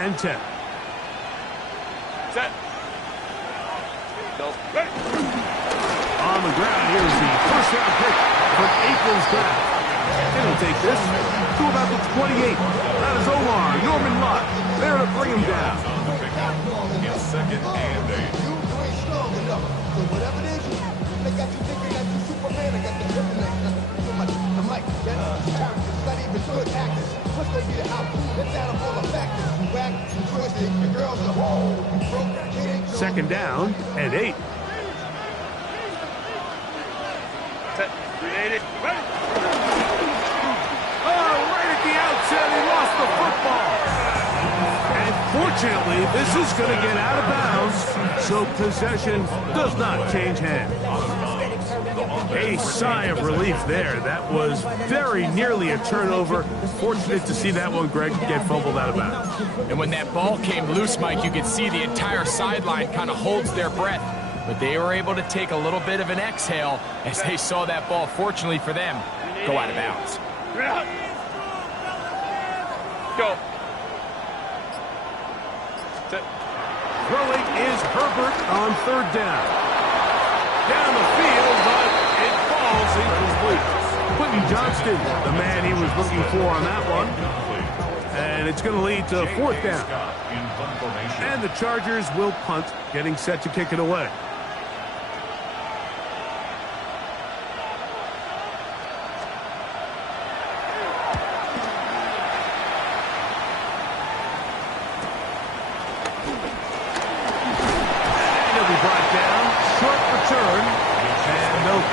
and 10. Set. Go. On the ground, here's the first-round pick from April's draft. He'll take this to about the 28. That is Omar Norman Lott there to bring him down. In second and 8. You ain't strong enough. So whatever it is, they got you thinking that you Superman. I got the kryptonite. I'm like, that's characters, not even good actors. What's gonna be the outcome? That's out of all the factors. You whack, you twisted, your girls are whole. You broke, it ain't your Second down and 8. Set. Created. Ready. Oh, right at the outset, he lost the football. And fortunately, this is going to get out of bounds, so possession does not change hands. A sigh of relief there. That was very nearly a turnover. Fortunate to see that one, Greg, get fumbled out of bounds. And when that ball came loose, Mike, you could see the entire sideline kind of holds their breath. But they were able to take a little bit of an exhale as they saw that ball, fortunately for them, go out of bounds. Go. Set. Throwing is Herbert on third down. Down the field, but it falls incomplete. Quentin Johnston, the man he was looking for on that one. And it's going to lead to fourth down. And the Chargers will punt, getting set to kick it away.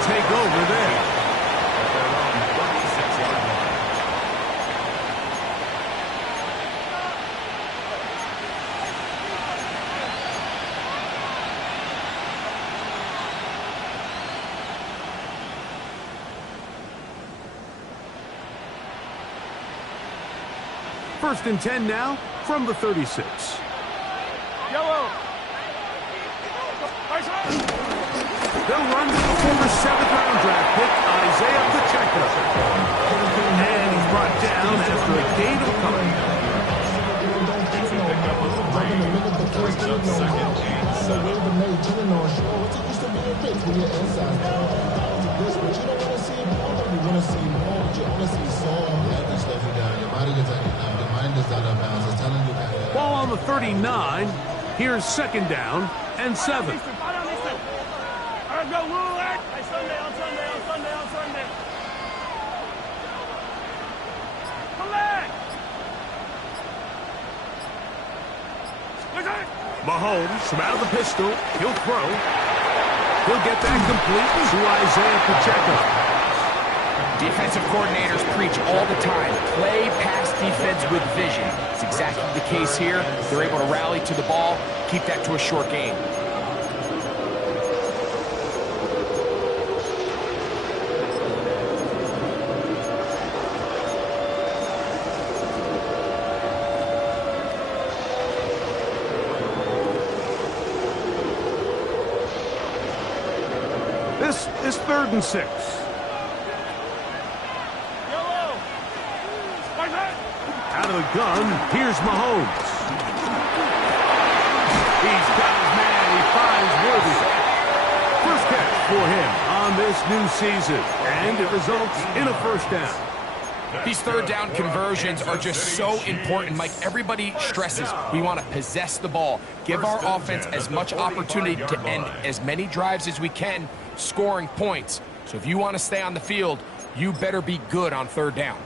Take over there. First and 10 now from the 36. Yellow. They'll run with the former 7th-round draft pick, Isaiah Pacheco. And he's brought down after a gain of coming. Ball on the 39. Here's second down and 7. Go, Lou, on Sunday. Come back. Mahomes from out of the pistol. He'll throw. He'll get that complete to Isaiah Pacheco. Defensive coordinators preach all the time, play pass defense with vision. It's exactly the case here. They're able to rally to the ball, keep that to a short gain. This is 3rd and 6. Out of the gun, here's Mahomes. He's got his man. He finds Worthy. First catch for him on this new season, and it results in a first down. These third down conversions are just so important, Mike. Everybody stresses we want to possess the ball, give our offense as much opportunity to end as many drives as we can, scoring points. So if you want to stay on the field, you better be good on third down.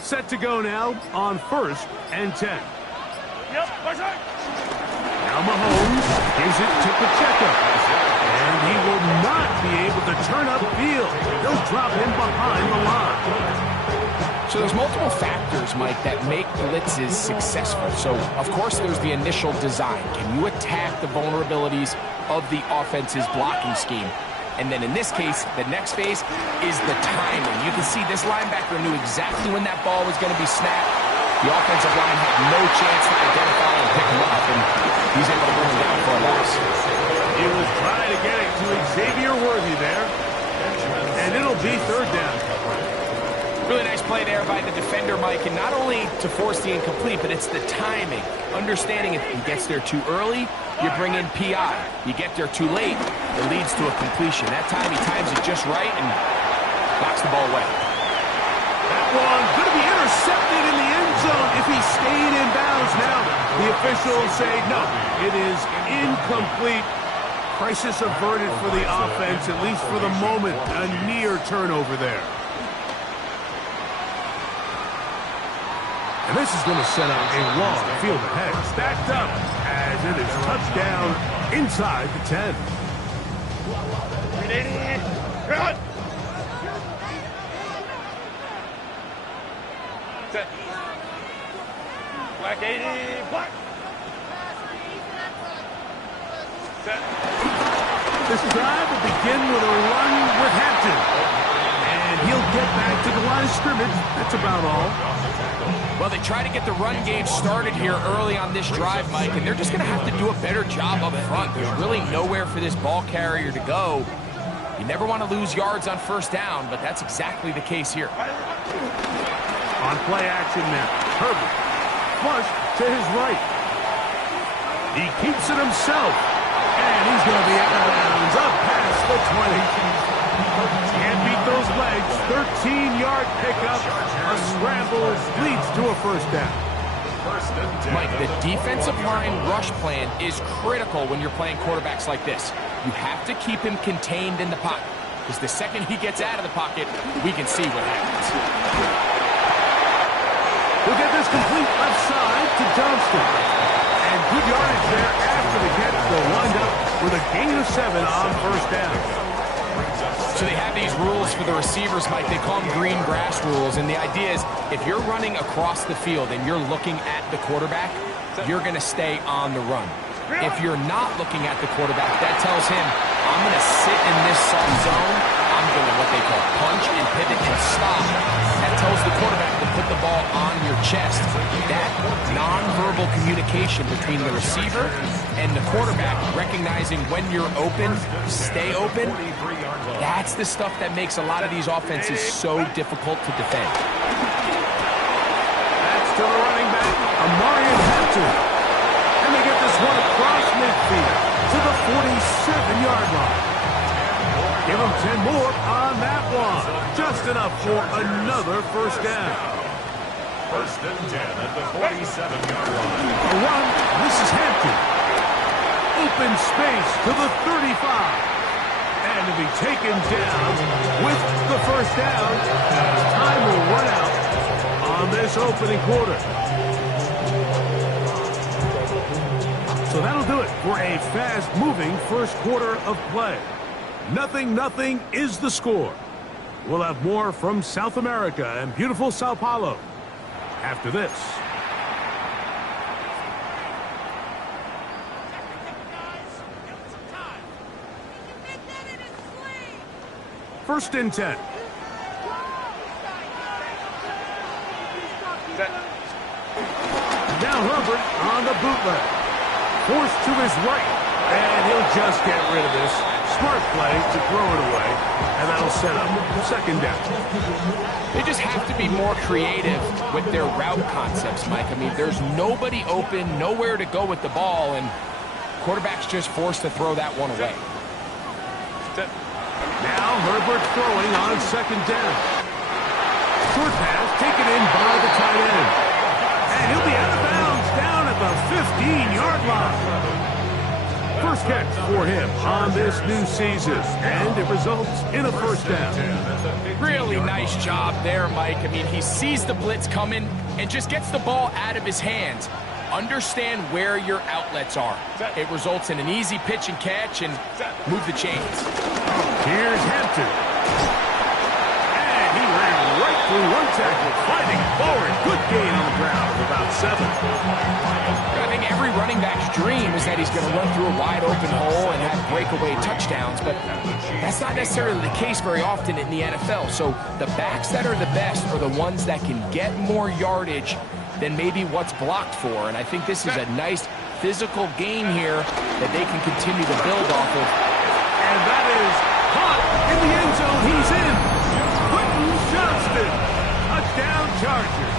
Set to go now on 1st and 10. Yep, Now Mahomes gives it to Pacheco. And he will not be able to turn upfield. They'll drop him behind the line. So there's multiple factors, Mike, that make blitzes successful. So, of course, there's the initial design. Can you attack the vulnerabilities of the offense's blocking scheme? And then in this case, the next phase is the timing. You can see this linebacker knew exactly when that ball was going to be snapped. The offensive line had no chance to identify and pick him up, and he's able to bring him down for a loss. He was trying to get it to Xavier Worthy there, and it'll be third down. Really nice play there by the defender, Mike, and not only to force the incomplete, but it's the timing. Understanding if he gets there too early, you bring in PI. You get there too late, it leads to a completion. That time he times it just right and knocks the ball away. That one going to be intercepted in the end zone if he stayed in bounds. Now the officials say no, it is incomplete. Crisis averted for the offense, at least for the moment. A near turnover there. And this is going to set up a long field ahead. Stacked up as it is touchdown inside the 10. Cut. Set. Black 80. Black. Set. This drive will begin with a run with Hampton. And he'll get back to the line of scrimmage. That's about all. Well, they try to get the run game started here early on this drive, Mike, and they're just going to have to do a better job up front. There's really nowhere for this ball carrier to go. You never want to lose yards on first down, but that's exactly the case here. On play action now, Herbert, flush to his right. He keeps it himself, and he's going to be out of bounds, up past the 20. Can't beat those legs. 13-yard pickup. A scramble leads to a first down. Mike, the defensive line rush plan is critical when you're playing quarterbacks like this. You have to keep him contained in the pocket, because the second he gets out of the pocket, we can see what happens. We'll get this complete left side to Johnston. And good yardage there after the catch. They'll wind up with a gain of 7 on first down. So they have these rules for the receivers, Mike. They call them green grass rules. And the idea is if you're running across the field and you're looking at the quarterback, you're going to stay on the run. If you're not looking at the quarterback, that tells him, I'm going to sit in this soft zone. I'm going to what they call punch and pivot and stop. That tells the quarterback to put the ball on your chest. That nonverbal communication between the receiver and the quarterback, recognizing when you're open, stay open, that's the stuff that makes a lot of these offenses so difficult to defend. That's to the running back, Amarian Hampton. And they get this one across midfield to the 47-yard line. Give them 10 more on that one. Just enough for another first down. First and 10 at the 47-yard line. A run. This is Hampton. Open space to the 35. And to be taken down with the first down. Time will run out on this opening quarter. So that'll do it for a fast-moving first quarter of play. 0-0 is the score. We'll have more from South America and beautiful Sao Paulo after this. First and 10. Now Herbert on the bootleg. Forced to his right. And he'll just get rid of this. Smart play to throw it away. And that'll set up second down. They just have to be more creative with their route concepts, Mike. I mean, there's nobody open, nowhere to go with the ball, and quarterback's just forced to throw that one away. Now Herbert throwing on second down. Short pass taken in by the tight end. And he'll be out of bounds down at the 15-yard line. First catch for him on this new season. And it results in a first down. Really nice job there, Mike. I mean, he sees the blitz coming and just gets the ball out of his hands. Understand where your outlets are. It results in an easy pitch and catch and move the chains. Here's Hampton. And he ran right through one tackle, fighting forward. Good gain on the ground of about 7. I think every running back's dream is that he's going to run through a wide open hole and have breakaway touchdowns, but that's not necessarily the case very often in the NFL. So the backs that are the best are the ones that can get more yardage than maybe what's blocked for. And I think this is a nice physical game here that they can continue to build off of. And that is caught in the end zone. He's in. Quentin Johnston. Touchdown Chargers.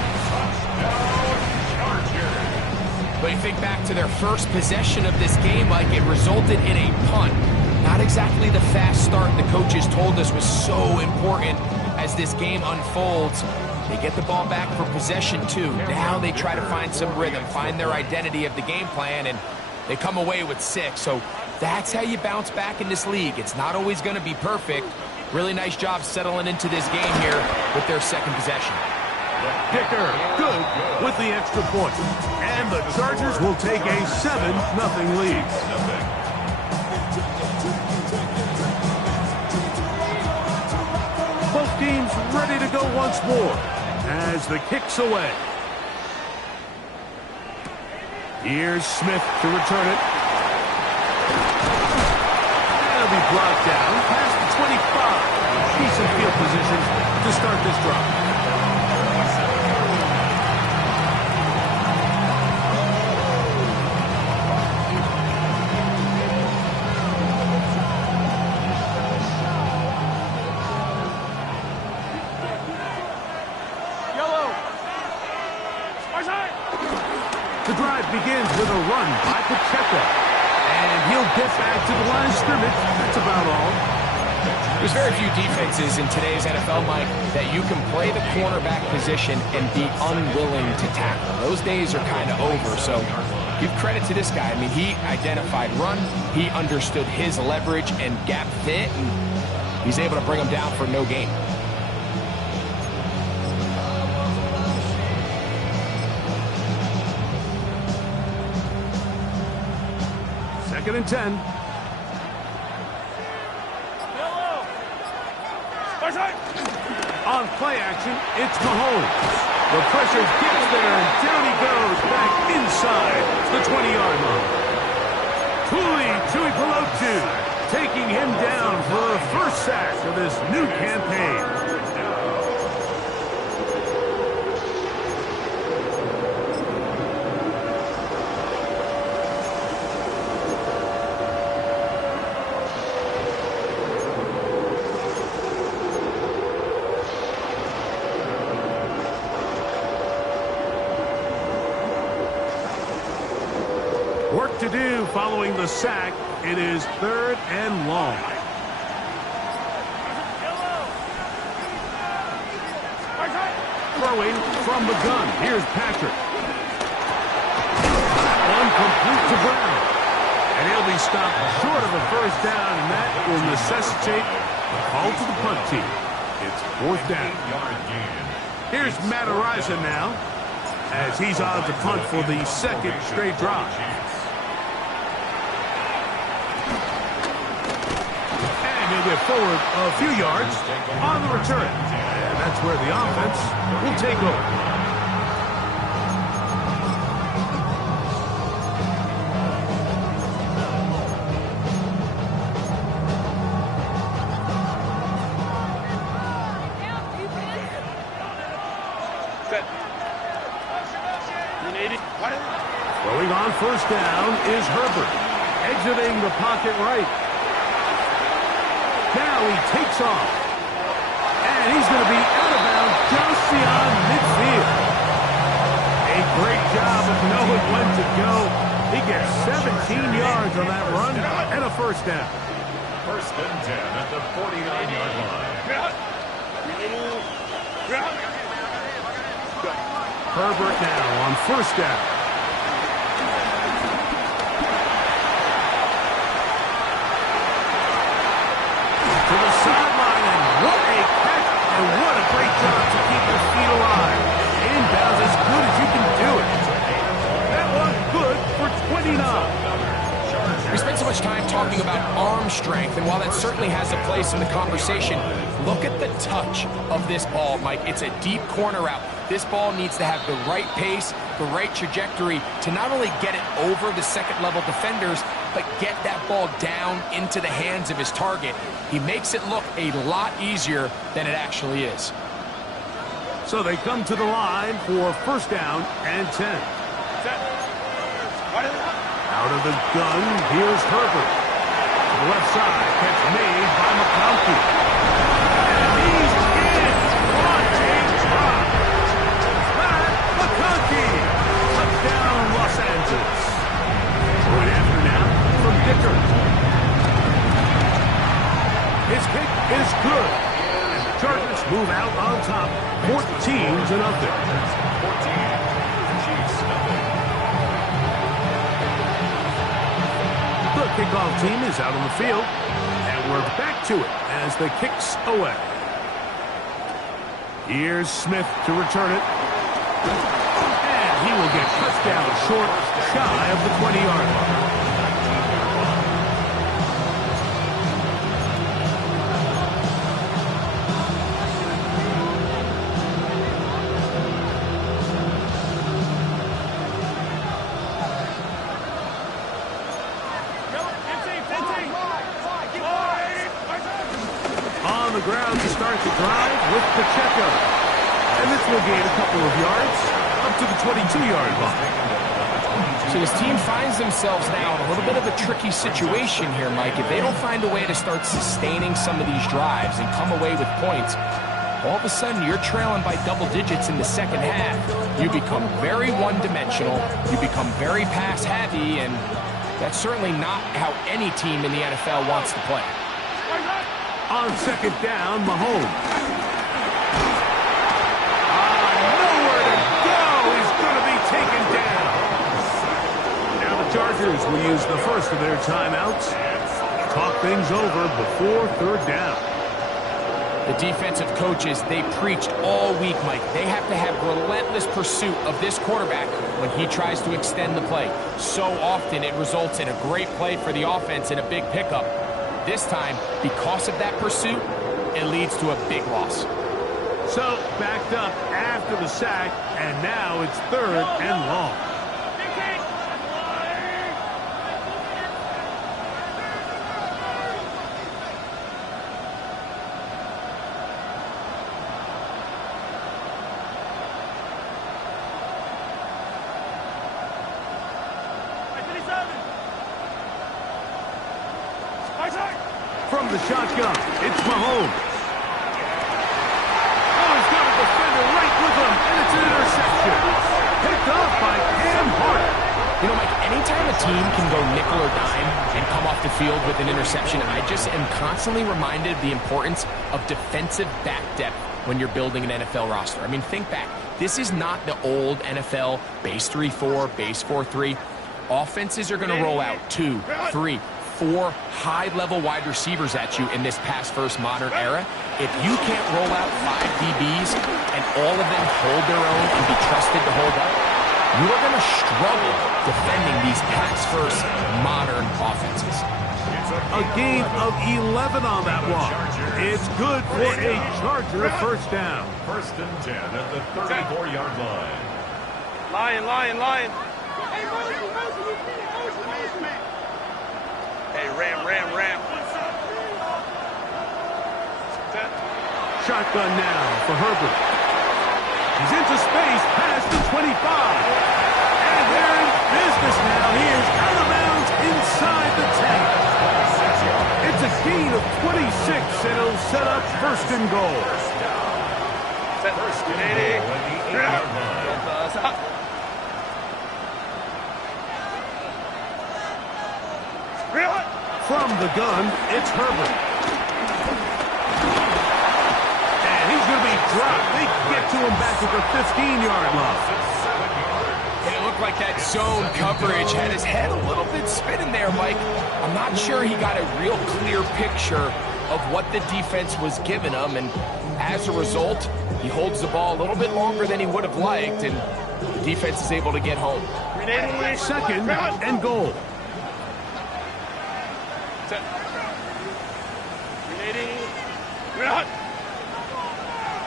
But you think back to their first possession of this game, like it resulted in a punt. Not exactly the fast start the coaches told us was so important as this game unfolds. They get the ball back for possession 2. Now they try to find some rhythm, find their identity of the game plan, and they come away with 6. So that's how you bounce back in this league. It's not always going to be perfect. Really nice job settling into this game here with their second possession. Kicker, good with the extra point. And the Chargers will take a 7-0 lead. Both teams ready to go once more as the kick's away. Here's Smith to return it. That'll be brought down past the 25. Decent field position to start this drive. The drive begins with a run by Pacheco. And he'll get back to the line of scrimmage. That's about all. There's very few defenses in today's NFL, Mike, that you can play the cornerback position and be unwilling to tackle. Those days are kind of over, so give credit to this guy. I mean, he identified run, he understood his leverage and gap fit, and he's able to bring him down for no gain. Second and 10. On play action, it's Mahomes. The pressure gets there, and down he goes back inside the 20-yard line. Tuipulotu taking him down for a first sack of this new campaign. Work to do following the sack. It is 3rd and long. Throwing from the gun. Here's Patrick. One complete to Brown. And he'll be stopped short of a first down, and that will necessitate a call to the punt team. It's 4th down. Here's Matt Araiza now, as he's on to punt for the second straight drive. He'll get forward a few yards on the return. And that's where the offense will take over. Throwing on first down is Herbert. Exiting the pocket right. Now he takes off. And he's going to be out of bounds just beyond midfield. A great job of knowing when to go. He gets 17 yards on that run and a first down. 1st and 10 at the 49-yard line. Herbert now on first down. To the sideline, and what a catch, and what a great job to keep his feet alive. Inbounds as good as you can do it. That one good for 29. We spent so much time talking about arm strength, and while that certainly has a place in the conversation, look at the touch of this ball, Mike. It's a deep corner route. This ball needs to have the right pace, the right trajectory to not only get it over the second-level defenders, but get that ball down into the hands of his target. He makes it look a lot easier than it actually is. So they come to the line for first down and 10. Out of the gun, here's Herbert. To the left side, catch made by McConkey. And he's in. What a drop. Back, McConkey. Touchdown, Los Angeles. Going after now from Dicker. His kick is good. And the Chargers move out on top, 14-0. The kickoff team is out on the field, and we're back to it as the kick's away. Here's Smith to return it. And he will get touchdown short, shy of the 20-yard line. On the ground to start the drive with Pacheco. And this will gain a couple of yards up to the 22-yard line. So this team finds themselves now in a little bit of a tricky situation here, Mike. If they don't find a way to start sustaining some of these drives and come away with points, all of a sudden you're trailing by double digits in the second half. You become very one-dimensional. You become very pass-heavy, and that's certainly not how any team in the NFL wants to play. On second down, Mahomes. Nowhere to go. He's going to be taken down. Now the Chargers will use the first of their timeouts. Talk things over before third down. The defensive coaches, they preached all week, Mike. They have to have relentless pursuit of this quarterback when he tries to extend the play. So often it results in a great play for the offense and a big pickup. This time, because of that pursuit, it leads to a big loss. So, backed up after the sack, and now it's third and long. From the shotgun, it's Mahomes. Oh, he's got a defender right with him, and it's an interception. Picked off by Cam Hart. You know, Mike, anytime a team can go nickel or dime and come off the field with an interception, I just am constantly reminded of the importance of defensive back depth when you're building an NFL roster. I mean, think back. This is not the old NFL base 3-4, base 4-3. Offenses are going to roll out 2, 3, 4 high-level wide receivers at you in this pass-first modern era. If you can't roll out 5 DBs and all of them hold their own and be trusted to hold up, you are going to struggle defending these pass-first modern offenses. A gain of 11 on that one. It's good for a Charger first down. First and 10 at the 34-yard line. Lion. Hey, ram. Shotgun now for Herbert. He's into space past the 25. And they're in business now. He is out of bounds inside the 10. It's a gain of 26, and it'll set up first and goal. First and goal at the 8-yard line. From the gun, it's Herbert. And he's going to be dropped. They get to him back at the 15-yard line. And it looked like that zone coverage had his head a little bit spinning there, Mike. I'm not sure he got a real clear picture of what the defense was giving him, and as a result, he holds the ball a little bit longer than he would have liked, and the defense is able to get home. Second and goal.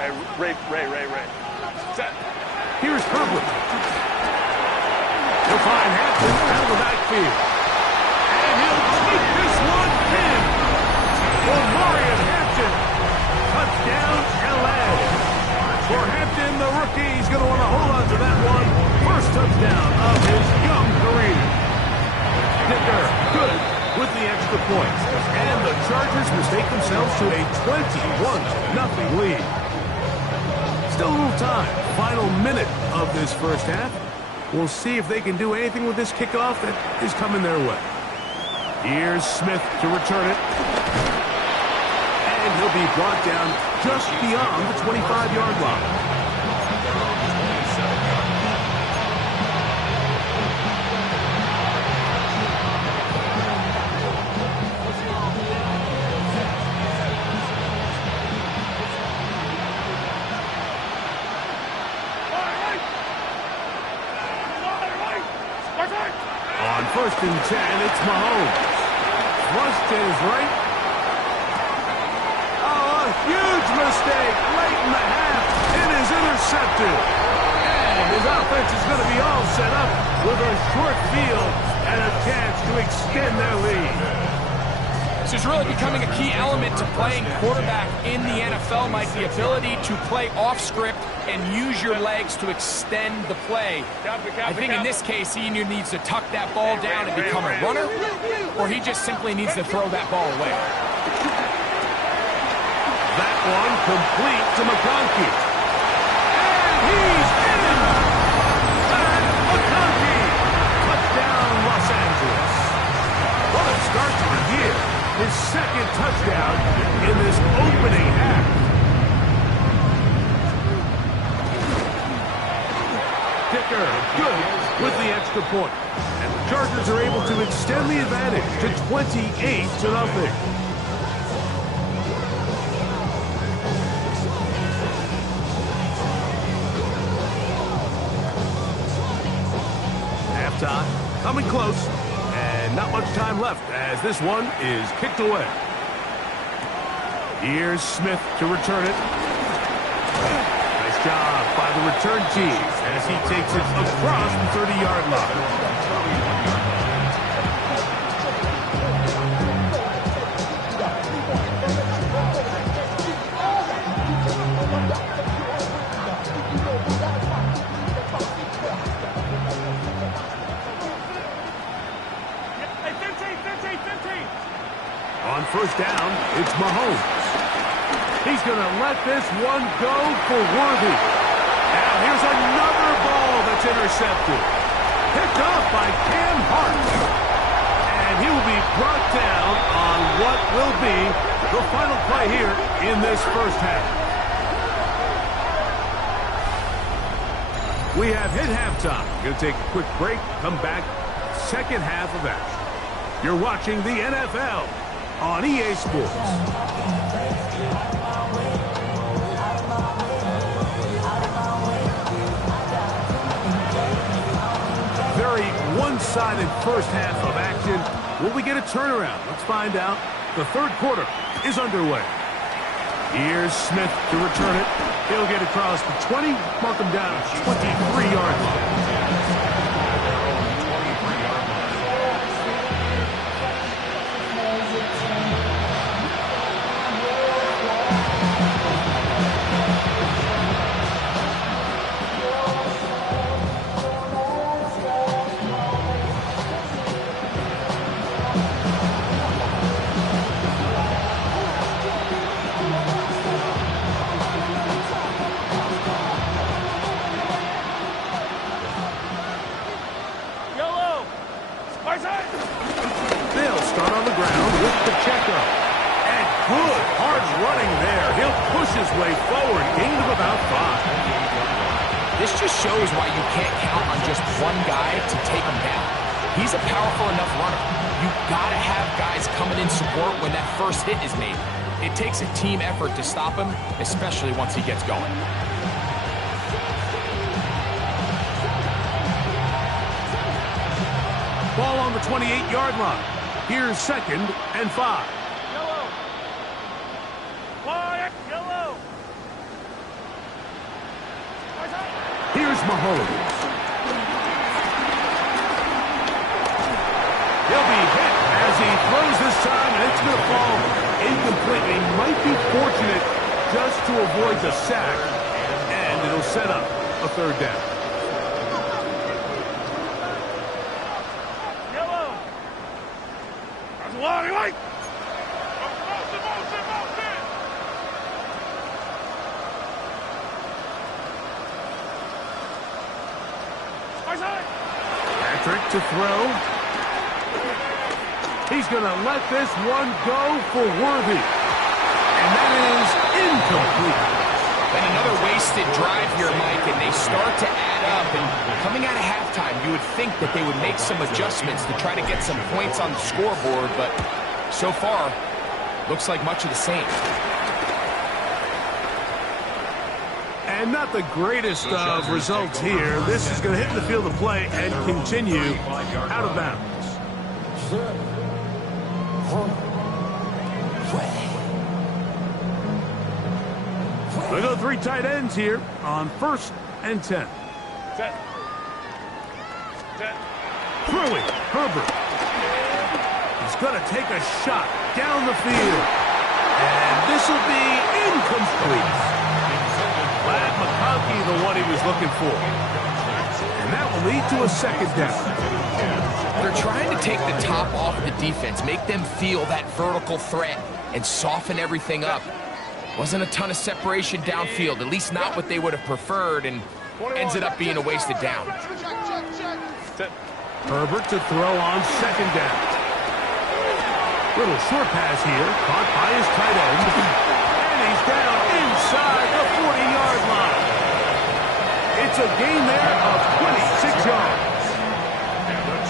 Hey, Ray. Here's Herbert. He'll find Hampton out of the backfield. And he'll take this one in. For Marion Hampton. Touchdown, L.A. For Hampton, McConkey is going to want to hold on to that one. First touchdown of his young career. Dicker, good with the extra point. And the Chargers mistake themselves to a 21-0 lead. Still a little time. Final minute of this first half. We'll see if they can do anything with this kickoff that is coming their way. Here's Smith to return it. And he'll be brought down just beyond the 25-yard line. On 1st and 10, it's Mahomes. Flushed to his right. Oh, a huge mistake late in the half. It is intercepted. And his offense is going to be all set up with a short field and a chance to extend their lead. This is really becoming a key element to playing quarterback in the NFL, Mike. The ability to play off script and use your legs to extend the play. I think in this case, he either needs to tuck that ball down and become a runner, or he just simply needs to throw that ball away. That one complete to McConkey. And he's in! Matt McConkey! Touchdown, Los Angeles. What a start to the year. His second touchdown in this opening half. Dicker, good with the extra point. And the Chargers are able to extend the advantage to 28-0. Halftime, coming close. And not much time left as this one is kicked away. Here's Smith to return it. Nice job by the return team as he takes it across the 30-yard line. On 1st down, it's Mahomes. He's going to let this one go for Worthy. Now here's another ball that's intercepted. Picked off by Cam Hart. And he will be brought down on what will be the final play here in this first half. We have hit halftime. Going to take a quick break, come back, second half of action. You're watching the NFL on EA Sports. Very one-sided first half of action. Will we get a turnaround? Let's find out. The third quarter is underway. Here's Smith to return it. He'll get across the 20, mark him down at 23-yard line. They'll start on the ground with Pacheco. And good, hard running there. He'll push his way forward, gain of about 5. This just shows why you can't count on just one guy to take him down. He's a powerful enough runner. You've got to have guys coming in support when that first hit is made. It takes a team effort to stop him, especially once he gets going. Ball on the 28-yard line. Here's 2nd and 5. Yellow. Quiet. Yellow. Here's Mahomes. He'll be hit as he throws this time, and it's going to fall incomplete. He might be fortunate just to avoid the sack, and it'll set up a third down. Yellow. That's a lot, right? Patrick to throw. He's going to let this one go for Worthy. And that is incomplete. And another wasted drive here, Mike, and they start to add up. And coming out of halftime, you would think that they would make some adjustments to try to get some points on the scoreboard, but so far, looks like much of the same. And not the greatest of results here. This is going to hit the field of play and continue out of bounds. They go 3 tight ends here on 1st and 10. Set. Throwing, Herbert. He's going to take a shot down the field. And this will be incomplete. Glad McConkey the one he was looking for. And that will lead to a 2nd down. They're trying to take the top off the defense, make them feel that vertical threat, and soften everything up. Wasn't a ton of separation downfield, at least not what they would have preferred, and ends it up being a wasted down. Herbert to throw on 2nd down. Little short pass here, caught by his tight end. And he's down inside the 40-yard line. It's a gain there of 26 yards.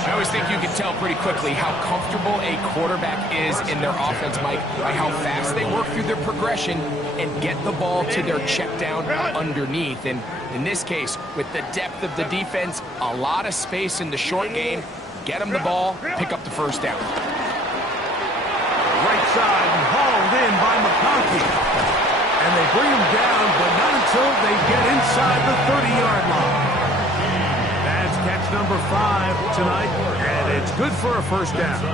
I always think you can tell pretty quickly how comfortable a quarterback is in their offense, Mike, by how fast they work through their progression and get the ball to their check down underneath. And in this case, with the depth of the defense, a lot of space in the short game, get them the ball, pick up the 1st down. Right side and hauled in by McConkey. And they bring him down, but not until they get inside the 30-yard line. That's catch number 5 tonight, and it's good for a 1st down.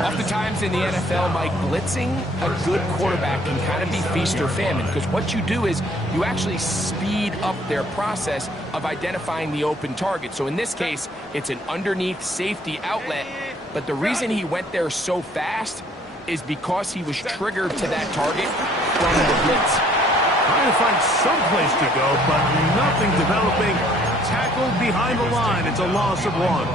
Oftentimes in the NFL, Mike, blitzing a good quarterback can kind of be feast or famine, because what you do is you actually speed up their process of identifying the open target. So in this case, it's an underneath safety outlet, but the reason he went there so fast is because he was triggered to that target from the blitz. Trying to find some place to go, but nothing developing. Tackled behind the line. It's a loss of 1.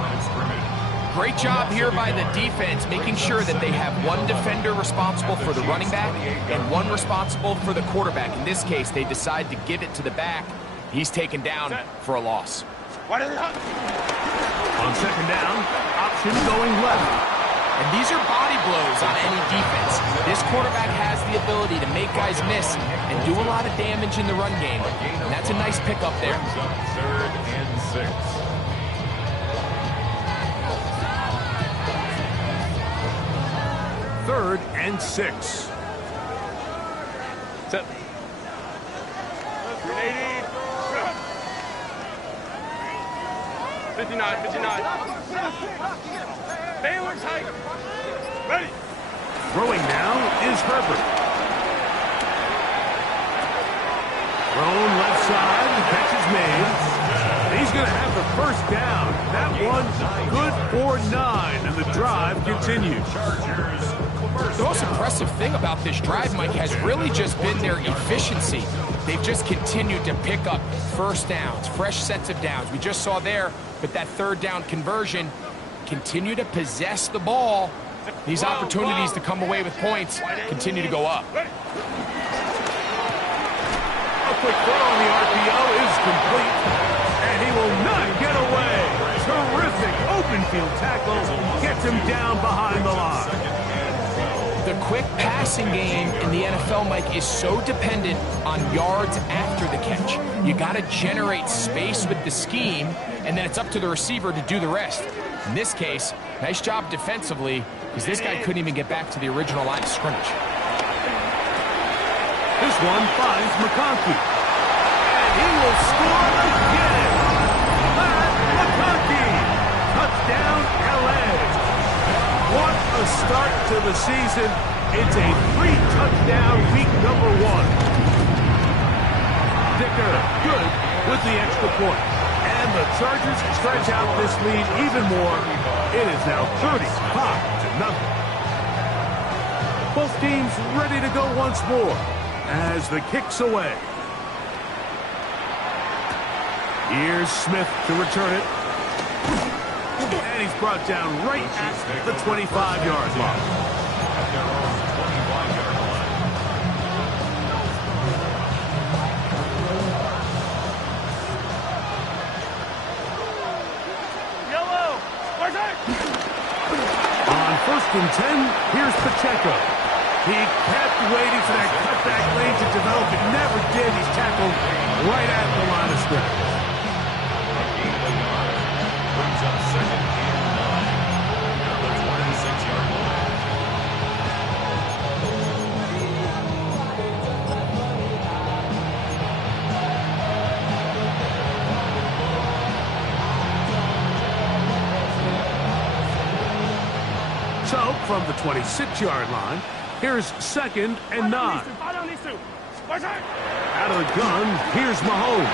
Great job here by the defense, making sure that they have one defender responsible for the running back and one responsible for the quarterback. In this case, they decide to give it to the back. He's taken down for a loss. On 2nd down, option going left. And these are body blows on any defense. This quarterback has the ability to make guys miss and do a lot of damage in the run game. And that's a nice pickup there. 3rd and 6. Third and 6. Set. 380. 59. Baylor tight. Ready. Throwing now is Herbert. Thrown left side. The catch is made. He's going to have the 1st down. That one's good for 9, and the drive continues. The most impressive thing about this drive, Mike, has really just been their efficiency. They've just continued to pick up 1st downs, fresh sets of downs. We just saw there with that 3rd down conversion, continue to possess the ball. These opportunities to come away with points continue to go up. A quick throw on the RPO is complete, and he will not get away. Terrific open field tackle gets him down behind the line. The quick passing game in the NFL, Mike, is so dependent on yards after the catch. You got to generate space with the scheme, and then it's up to the receiver to do the rest. In this case, nice job defensively, because this guy couldn't even get back to the original line of scrimmage. This one finds McConkey, and he will score again. Matt McConkey, touchdown LA. What a start to the season. It's a 3-touchdown week number 1. Dicker, good with the extra point. And the Chargers stretch out this lead even more. It is now 35-0. Both teams ready to go once more as the kick's away. Here's Smith to return it. And he's brought down right at the 25-yard line. At their own 25-yard line. Yellow! On 1st and 10, here's Pacheco. He kept waiting for that cutback lane to develop. It never did. He's tackled right at the line of scrimmage. Brings up 2nd and 9 at the 26-yard line. So, from the 26-yard line, here's 2nd and 9. Out of the gun, here's Mahomes.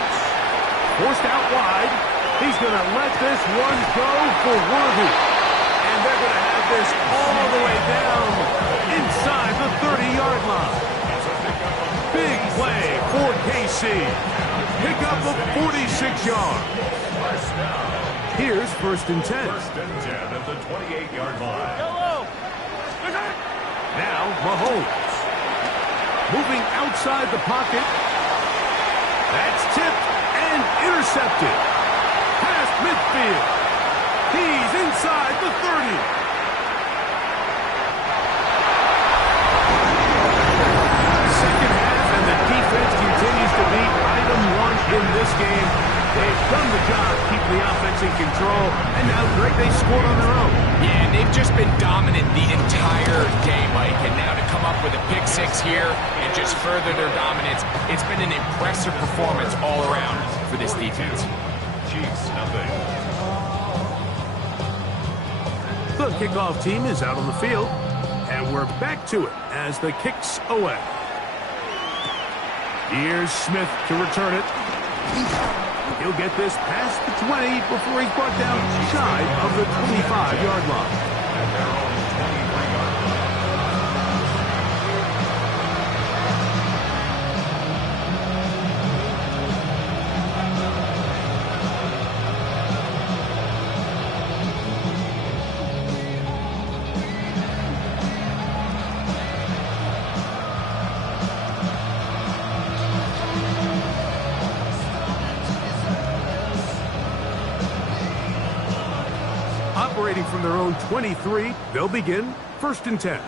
Forced out wide. He's going to let this one go for Worthy. And they're going to have this all the way down inside the 30-yard line. Big play for KC. Pick up of 46 yards. Here's 1st and 10. 1st and 10 at the 28-yard line. Now Mahomes. Moving outside the pocket. That's tipped and intercepted. Past midfield. He's inside the 30. Second half, and the defense continues to be item 1 in this game. They've done the job keeping the offense in control, and now, Greg, they scored on their own. Yeah, they've just been dominant the entire day, Mike, and now to come up with a pick 6 here and just further their dominance, it's been an impressive performance all around for this defense. Chiefs, nothing. The kickoff team is out on the field, and we're back to it as the kick's away. Here's Smith to return it. He'll get this past the 20 before he's brought down shy of the 25-yard line. At their own 23-yard line. Operating from their own 23, they'll begin 1st and 10. A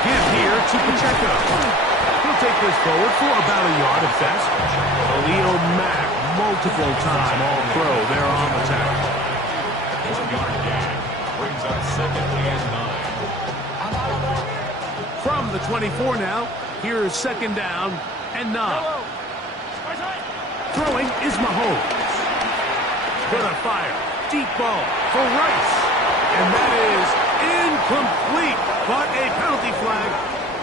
give here to Pacheco. He'll take this forward for about a yard at best. Khalil Mack, multiple time All-Pro there on the tackle. 1-yard gain. Brings up 2nd and 9. From the 24 now, here's 2nd down and 9. Throwing is Mahomes. Gonna fire. Deep ball for Rice. And that is incomplete. But a penalty flag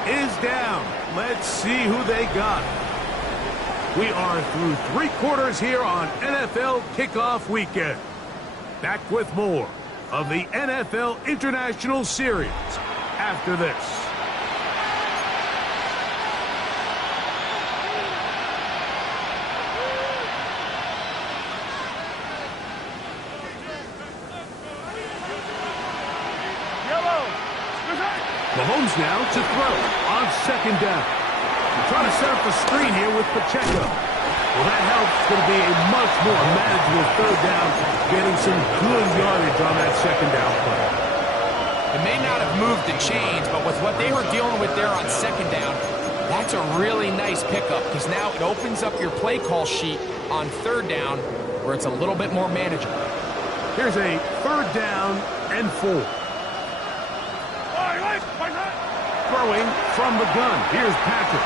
is down. Let's see who they got. We are through 3 quarters here on NFL Kickoff Weekend. Back with more of the NFL International Series after this. Mahomes now to throw on 2nd down. They're trying to set up the screen here with Pacheco. Well, that helps. It's going to be a much more manageable 3rd down, getting some good yardage on that 2nd down play. It may not have moved the chains, but with what they were dealing with there on 2nd down, that's a really nice pickup because now it opens up your play call sheet on 3rd down where it's a little bit more manageable. Here's a 3rd down and 4. Throwing from the gun. Here's Patrick.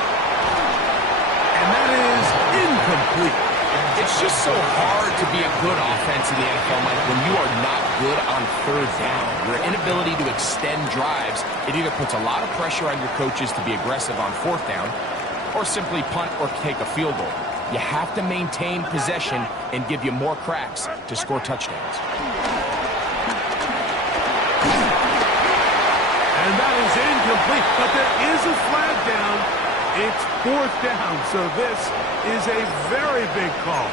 And that is incomplete. It's just so hard to be a good offense in the NFL, Mike, when you are not good on 3rd down. Your inability to extend drives, it either puts a lot of pressure on your coaches to be aggressive on 4th down, or simply punt or take a field goal. You have to maintain possession and give you more cracks to score touchdowns. And that is incomplete, but there is a flag down. It's 4th down, so this is a very big call.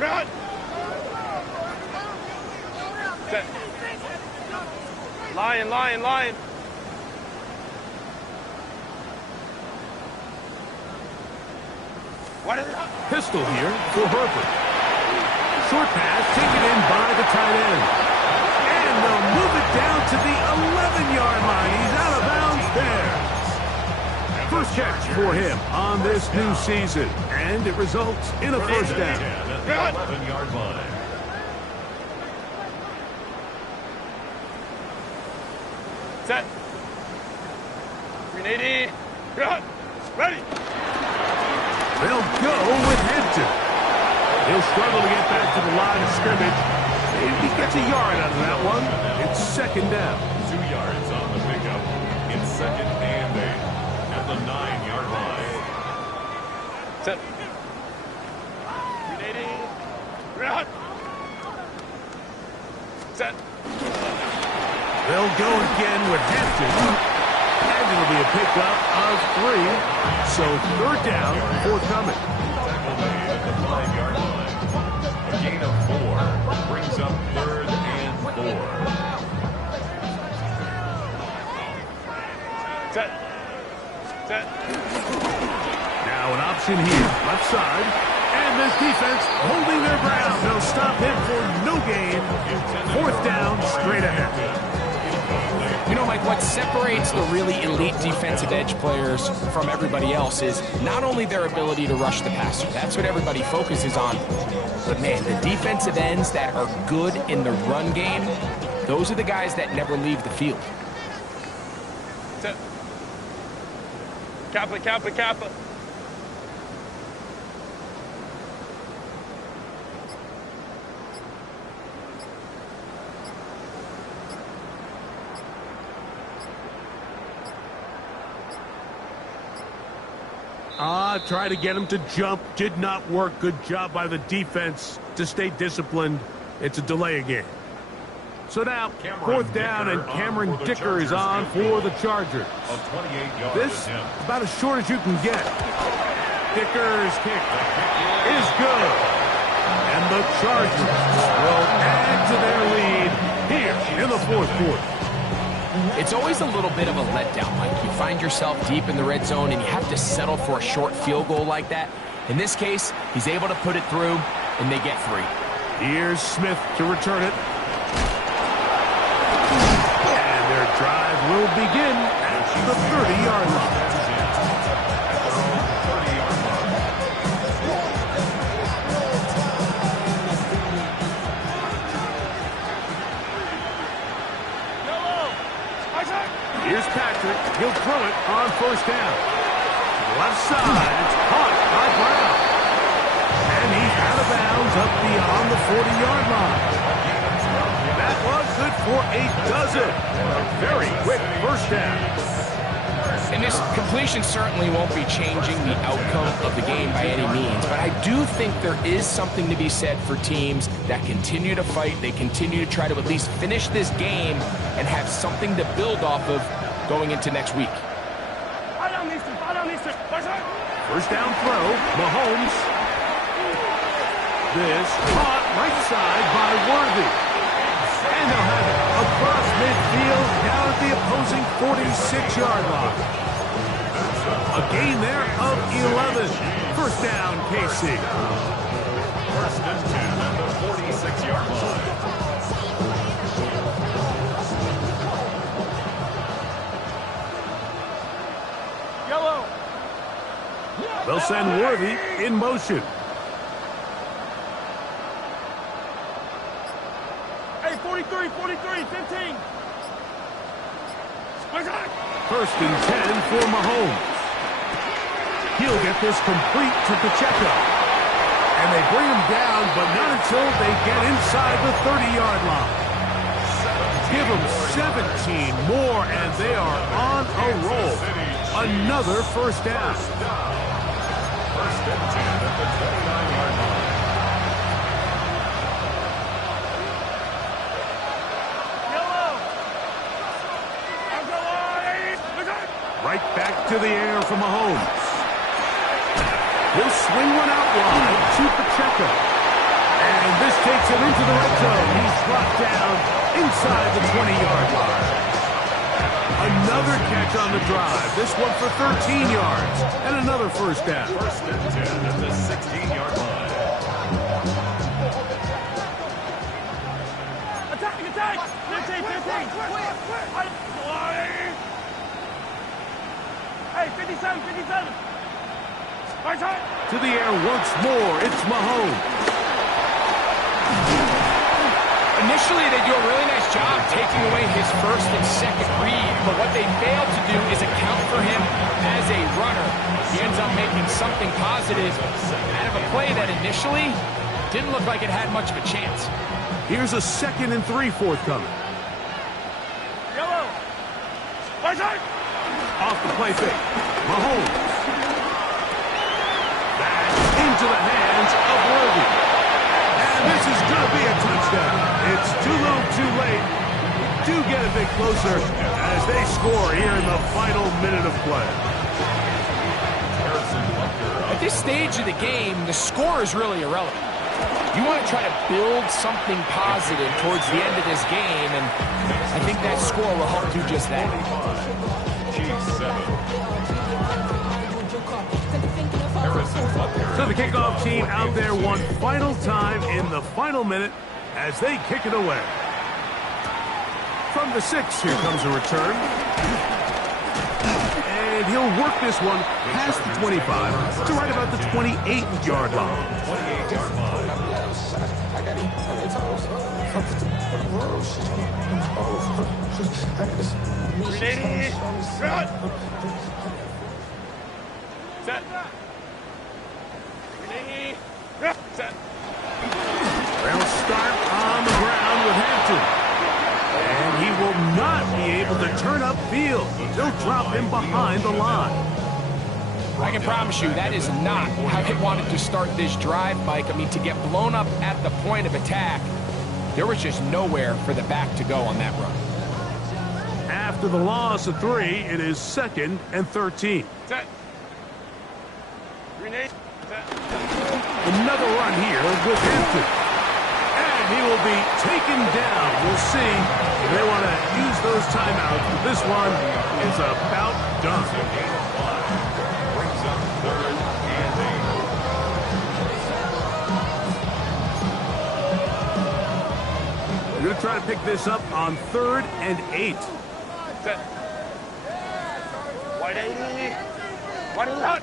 Run! Set. Lion. What is it? Pistol here for Herbert. Short pass taken in by the tight end. And they'll move it down to the 11-yard line. He's out of bounds there. First catch for him on this new season. And it results in a first down. 11-yard line. Set. 380. Run. Ready. They'll go with Hampton. He'll struggle to get back to the line of scrimmage. Maybe he gets a yard out of that one. It's 2nd down. 2 yards on the pickup. It's 2nd and 8 at the 9-yard line. Set. 380. Run. Set. They'll go again with Hampton. And it'll be a pickup of 3. So 3rd down, forthcoming. Tackle made at the 5-yard line. A gain of 4 brings up 3rd and 4. Set. Now an option here, left side. And this defense holding their ground. They'll stop him for no gain. 4th down, straight ahead. You know, Mike, what separates the really elite defensive edge players from everybody else is not only their ability to rush the passer. That's what everybody focuses on. But, man, the defensive ends that are good in the run game, those are the guys that never leave the field. Kappa. Try to get him to jump. Did not work. Good job by the defense to stay disciplined. It's a delay game. So now, 4th down, and Cameron Dicker is on for the Chargers. This is about as short as you can get. Dicker's kick is good. And the Chargers will add to their lead here in the 4th quarter. It's always a little bit of a letdown, Mike. You find yourself deep in the red zone, and you have to settle for a short field goal like that. In this case, he's able to put it through, and they get 3. Here's Smith to return it. And their drive will begin at the 30-yard line. Here's Patrick. He'll throw it on 1st down. Left side. It's caught by Brown. And he's out of bounds up beyond the 40-yard line. That was good for a dozen. A very quick 1st down. And this completion certainly won't be changing the outcome of the game by any means, but I do think there is something to be said for teams that continue to fight. They continue to try to at least finish this game and have something to build off of going into next week. 1st down throw, Mahomes. This caught right side by Worthy. And they'll have it across midfield down at the opposing 46-yard line. A gain there of 11. 1st down, KC. 1st and 10 at the 46-yard line. Yellow. They'll send Worthy in motion. Hey, 43, 15. 1st and 10 for Mahomes. He'll get this complete to Pacheco. And they bring him down, but not until they get inside the 30-yard line. Give them 17 more, and they are on a roll. Another first down. First and 10 at the 29-yard line. Right back to the air for Mahomes. He'll swing one out wide to Pacheco. And this takes him into the red zone. He's brought down inside the 20-yard line. Another catch on the drive. This one for 13 yards. And another first down. First and 10 at the 16-yard line. Attack! Attack! 15! Hey, 57! 57! To the air once more. It's Mahomes. Initially, they do a really nice job taking away his first and second read, but what they failed to do is account for him as a runner. He ends up making something positive out of a play that initially didn't look like it had much of a chance. Here's a 2nd and 3 forthcoming. Yellow! Off the play fake. Mahomes. Into the hands of Worthy. And this is going to be a touchdown. It's too little too late. Do get a bit closer as they score here in the final minute of play. At this stage of the game, the score is really irrelevant. You want to try to build something positive towards the end of this game, and I think that score will help do just that. So the kickoff team out there one final time in the final minute as they kick it away. From the 6, here comes a return. And he'll work this one past the 25 to right about the 28-yard line. 28-yard line. Set! Set! They'll start on the ground with Hampton. And he will not be able to turn upfield. They'll drop him behind the line. I can promise you that is not how they wanted to start this drive, Mike. I mean, to get blown up at the point of attack, there was just nowhere for the back to go on that run. After the loss of 3, it is 2nd and 13. Set! Grenade! Set! Another run here with Hampton. And he will be taken down. We'll see if they want to use those timeouts. But this one is about done. Brings up 3rd and 8. We're going to try to pick this up on 3rd and 8. Set! Wide 80! Wide out!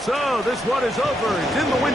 So this one is over. It's in the window.